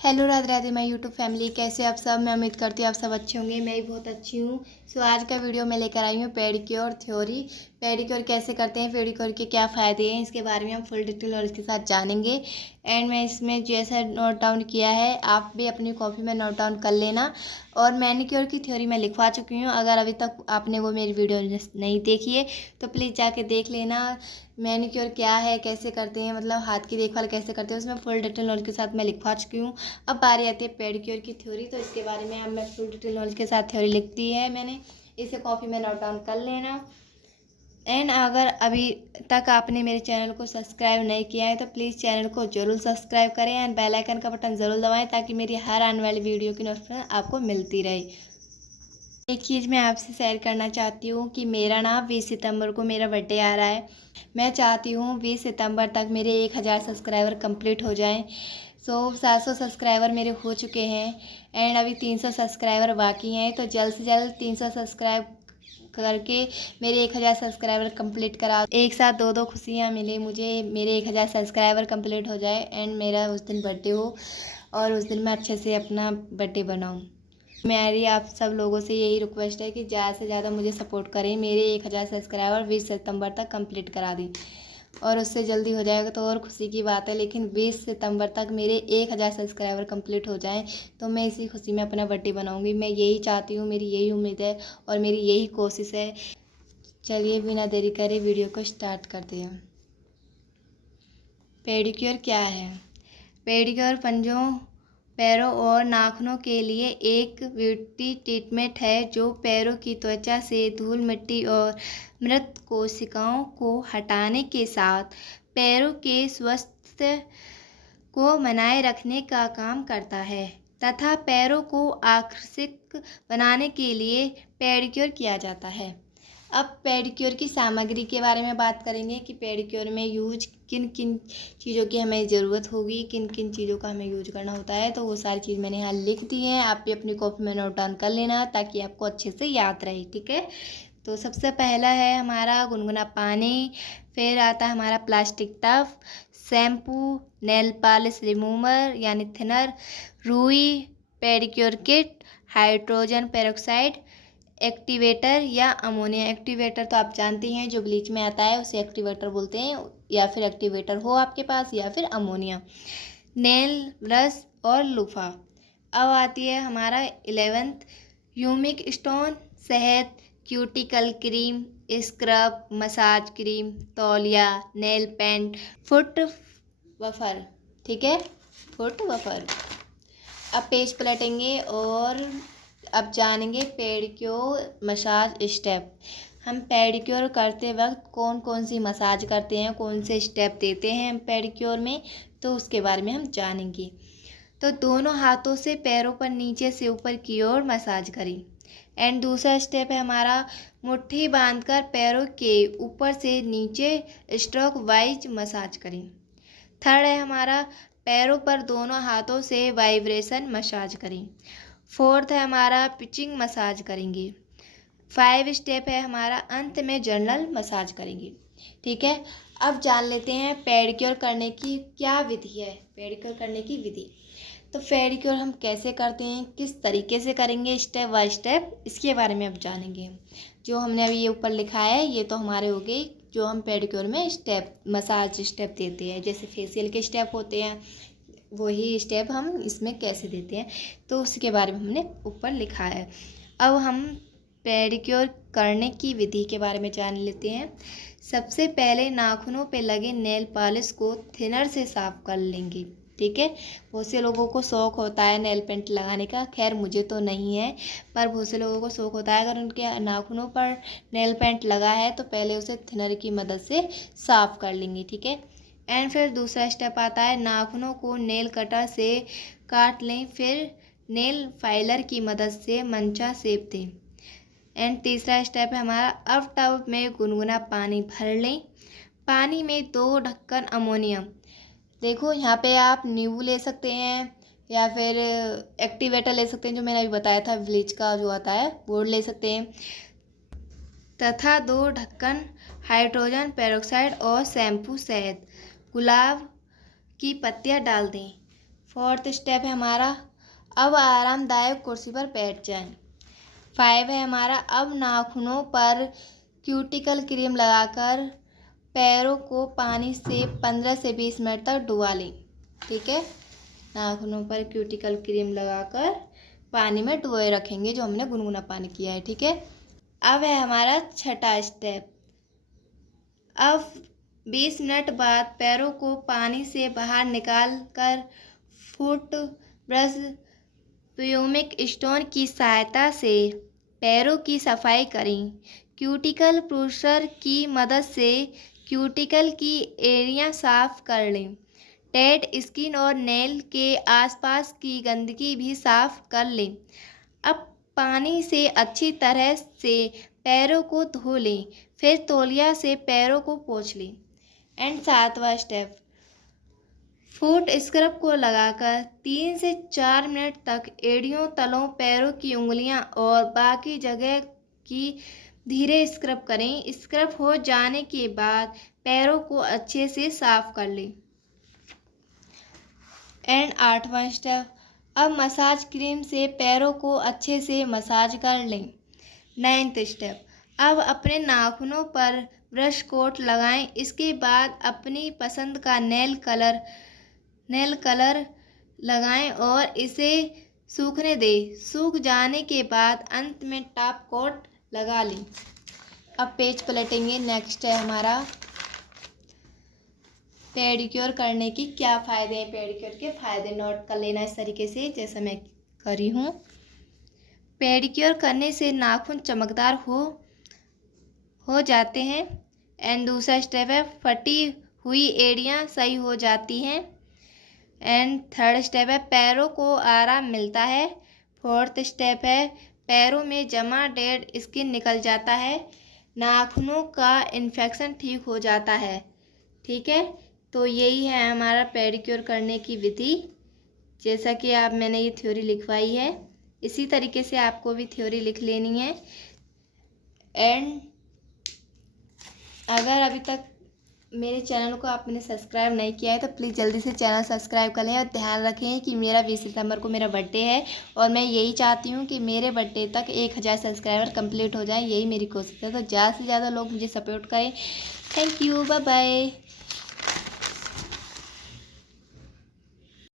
Hello Radhe Radhe मैं YouTube family, कैसे आप सब। मैं उम्मीद करती हूँ आप सब अच्छे होंगे। मैं भी बहुत अच्छी हूँ। सो आज का वीडियो मैं लेकर आई हूँ पेडिक्योर थ्योरी। पेडिक्योर कैसे करते हैं, पेडिक्योर के क्या फ़ायदे हैं, इसके बारे में हम फुल डिटेल और इसके साथ जानेंगे। एंड मैं इसमें जैसा नोट डाउन किया है आप भी अपनी कॉपी में नोट डाउन कर लेना। और मैनिक्योर की थ्योरी मैं लिखवा चुकी हूँ। अगर अभी तक आपने वो मेरी वीडियो नहीं देखी है तो प्लीज़ जाके देख लेना। मैनिक्योर क्या है, कैसे करते हैं, मतलब हाथ की देखभाल कैसे करते हैं, उसमें फुल डिटेल नॉलेज के साथ मैं लिखवा चुकी हूँ। अब बारी आती है पेडिक्योर की थ्योरी, तो इसके बारे में अब मैं फुल डिटेल नॉलेज के साथ थ्योरी लिखती है मैंने। इसे कॉपी में नोट डाउन कर लेना। एंड अगर अभी तक आपने मेरे चैनल को सब्सक्राइब नहीं किया है तो प्लीज़ चैनल को ज़रूर सब्सक्राइब करें एंड बेल आइकन का बटन ज़रूर दबाएं ताकि मेरी हर आने वाली वीडियो की नोटिफिकेशन आपको मिलती रहे। एक चीज़ मैं आपसे शेयर करना चाहती हूँ कि मेरा ना 20 सितंबर को मेरा बर्थडे आ रहा है। मैं चाहती हूँ 20 सितंबर तक मेरे 1000 सब्सक्राइबर कंप्लीट हो जाएं। 700 सब्सक्राइबर मेरे हो चुके हैं एंड अभी 300 सब्सक्राइबर बाकी हैं। तो जल्द से जल्द 300 सब्सक्राइब करके मेरे 1000 सब्सक्राइबर कंप्लीट करा। एक साथ दो दो खुशियाँ मिले मुझे, मेरे 1000 सब्सक्राइबर कंप्लीट हो जाए एंड मेरा उस दिन बर्थडे हो और उस दिन मैं अच्छे से अपना बर्थडे बनाऊँ। मेरी आप सब लोगों से यही रिक्वेस्ट है कि ज़्यादा से ज़्यादा मुझे सपोर्ट करें। मेरे 1000 सब्सक्राइबर 20 सितंबर तक कंप्लीट करा दें और उससे जल्दी हो जाएगा तो और खुशी की बात है। लेकिन 20 सितंबर तक मेरे 1000 सब्सक्राइबर कंप्लीट हो जाएं तो मैं इसी खुशी में अपना बर्थडे बनाऊंगी। मैं यही चाहती हूँ, मेरी यही उम्मीद है और मेरी यही कोशिश है। चलिए बिना देरी करे वीडियो को स्टार्ट करते हैं। पेडिक्योर क्या है? पेडिक्योर पंजों, पैरों और नाखूनों के लिए एक ब्यूटी ट्रीटमेंट है जो पैरों की त्वचा से धूल मिट्टी और मृत कोशिकाओं को हटाने के साथ पैरों के स्वास्थ्य को बनाए रखने का काम करता है तथा पैरों को आकर्षक बनाने के लिए पेडिक्योर किया जाता है। अब पेडिक्योर की सामग्री के बारे में बात करेंगे कि पेडिक्योर में यूज किन किन चीज़ों की हमें ज़रूरत होगी, किन किन चीज़ों का हमें यूज करना होता है। तो वो सारी चीज़ मैंने यहाँ लिख दी है, आप भी अपनी कॉपी में नोट डाउन कर लेना ताकि आपको अच्छे से याद रहे। ठीक है, तो सबसे पहला है हमारा गुनगुना पानी, फिर आता है हमारा plastic tough, shampoo, nail polish remover यानी थिनर, रुई, pedicure kit, hydrogen peroxide, activator या अमोनिया। एक्टिवेटर तो आप जानते हैं जो ब्लीच में आता है उसे एक्टिवेटर बोलते हैं, या फिर एक्टिवेटर हो आपके पास, या फिर अमोनिया, नेल ब्रश और लूफा। अब आती है हमारा 11th ह्यूमिक स्टोन, शहद, cuticle cream, scrub, massage cream, तौलिया, नेल पेंट, फुट वफर। ठीक है, फुट वफर। अब पेज पलटेंगे और अब जानेंगे पेडिक्योर मसाज स्टेप। हम पेडिक्योर करते वक्त कौन कौन सी मसाज करते हैं, कौन से स्टेप देते हैं हम पेडिक्योर में, तो उसके बारे में हम जानेंगे। तो दोनों हाथों से पैरों पर नीचे से ऊपर की ओर मसाज करें। एंड दूसरा स्टेप है हमारा मुट्ठी बांधकर पैरों के ऊपर से नीचे स्ट्रोक वाइज मसाज करें। थर्ड है हमारा पैरों पर दोनों हाथों से वाइब्रेशन मसाज करें। फोर्थ है हमारा पिचिंग मसाज करेंगे। 5 स्टेप है हमारा अंत में जनरल मसाज करेंगे। ठीक है, अब जान लेते हैं पेडिक्योर करने की क्या विधि है। पेडिक्योर करने की विधि, तो पेडिक्योर हम कैसे करते हैं, किस तरीके से करेंगे, स्टेप बाय स्टेप, इसके बारे में अब जानेंगे। जो हमने अभी ये ऊपर लिखा है ये तो हमारे हो गए जो हम पेडिक्योर में स्टेप मसाज स्टेप देते हैं। जैसे फेशियल के स्टेप होते हैं वही स्टेप हम इसमें कैसे देते हैं, तो उसके बारे में हमने ऊपर लिखा है। अब हम पेडिक्योर करने की विधि के बारे में जान लेते हैं। सबसे पहले नाखूनों पे लगे नेल पॉलिश को थिनर से साफ कर लेंगे। ठीक है, बहुत से लोगों को शौक़ होता है नेल पेंट लगाने का, खैर मुझे तो नहीं है पर बहुत से लोगों को शौक़ होता है। अगर उनके नाखूनों पर नेल पेंट लगा है तो पहले उसे थिनर की मदद से साफ कर लेंगे। ठीक है, एंड फिर दूसरा स्टेप आता है नाखूनों को नेल कटर से काट लें, फिर नेल फाइलर की मदद से मंचा सेप दें। एंड तीसरा स्टेप है हमारा अब टब में गुनगुना पानी भर लें, पानी में 2 ढक्कन अमोनियम, देखो यहाँ पे आप नींबू ले सकते हैं या फिर एक्टिवेटर ले सकते हैं जो मैंने अभी बताया था ब्लीच का जो आता है वो ले सकते हैं, तथा 2 ढक्कन हाइड्रोजन पेरोक्साइड और शैम्पू शहद गुलाब की पत्तियाँ डाल दें। 4th स्टेप है हमारा अब आरामदायक कुर्सी पर बैठ जाएं। 5 है हमारा अब नाखूनों पर क्यूटिकल क्रीम लगाकर पैरों को पानी से 15 से 20 मिनट तक डुबा लें। ठीक है, नाखूनों पर क्यूटिकल क्रीम लगाकर पानी में डुबोए रखेंगे जो हमने गुनगुना पानी किया है। ठीक है, अब है हमारा 6ठा स्टेप। अब 20 मिनट बाद पैरों को पानी से बाहर निकाल कर फुट ब्रश प्यूमिक स्टोन की सहायता से पैरों की सफाई करें। क्यूटिकल प्रूसर की मदद से क्यूटिकल की एरिया साफ कर लें। डेड स्किन और नेल के आसपास की गंदगी भी साफ कर लें। अब पानी से अच्छी तरह से पैरों को धो लें, फिर तौलिया से पैरों को पोंछ लें। एंड 7वां स्टेप, फुट स्क्रब को लगाकर 3 से 4 मिनट तक एड़ियों, तलों, पैरों की उंगलियां और बाकी जगह की धीरे स्क्रब करें। स्क्रब हो जाने के बाद पैरों को अच्छे से साफ कर लें। एंड 8वां स्टेप, अब मसाज क्रीम से पैरों को अच्छे से मसाज कर लें। 9th स्टेप, अब अपने नाखूनों पर ब्रश कोट लगाएं। इसके बाद अपनी पसंद का नेल कलर लगाएं और इसे सूखने दें। सूख जाने के बाद अंत में टॉप कोट लगा लें। अब पेज पलटेंगे। नेक्स्ट है हमारा पेडिक्योर करने की क्या फ़ायदे हैं। पेडिक्योर के फ़ायदे नोट कर लेना इस तरीके से जैसा मैं करी हूँ। पेडिक्योर करने से नाखून चमकदार हो जाते हैं। एंड दूसरा स्टेप है फटी हुई एड़ियाँ सही हो जाती हैं। एंड 3rd स्टेप है पैरों को आराम मिलता है। 4th स्टेप है पैरों में जमा डेड स्किन निकल जाता है। नाखूनों का इन्फेक्शन ठीक हो जाता है। ठीक है, तो यही है हमारा पेडिक्योर करने की विधि। जैसा कि मैंने ये थ्योरी लिखवाई है, इसी तरीके से आपको भी थ्योरी लिख लेनी है। एंड अगर अभी तक मेरे चैनल को आपने सब्सक्राइब नहीं किया है तो प्लीज़ जल्दी से चैनल सब्सक्राइब कर लें। और ध्यान रखें कि मेरा 20 सितंबर को मेरा बर्थडे है और मैं यही चाहती हूँ कि मेरे बर्थडे तक 1000 सब्सक्राइबर कंप्लीट हो जाए। यही मेरी कोशिश है, तो ज़्यादा से ज़्यादा लोग मुझे सपोर्ट करें। Thank you, bye bye.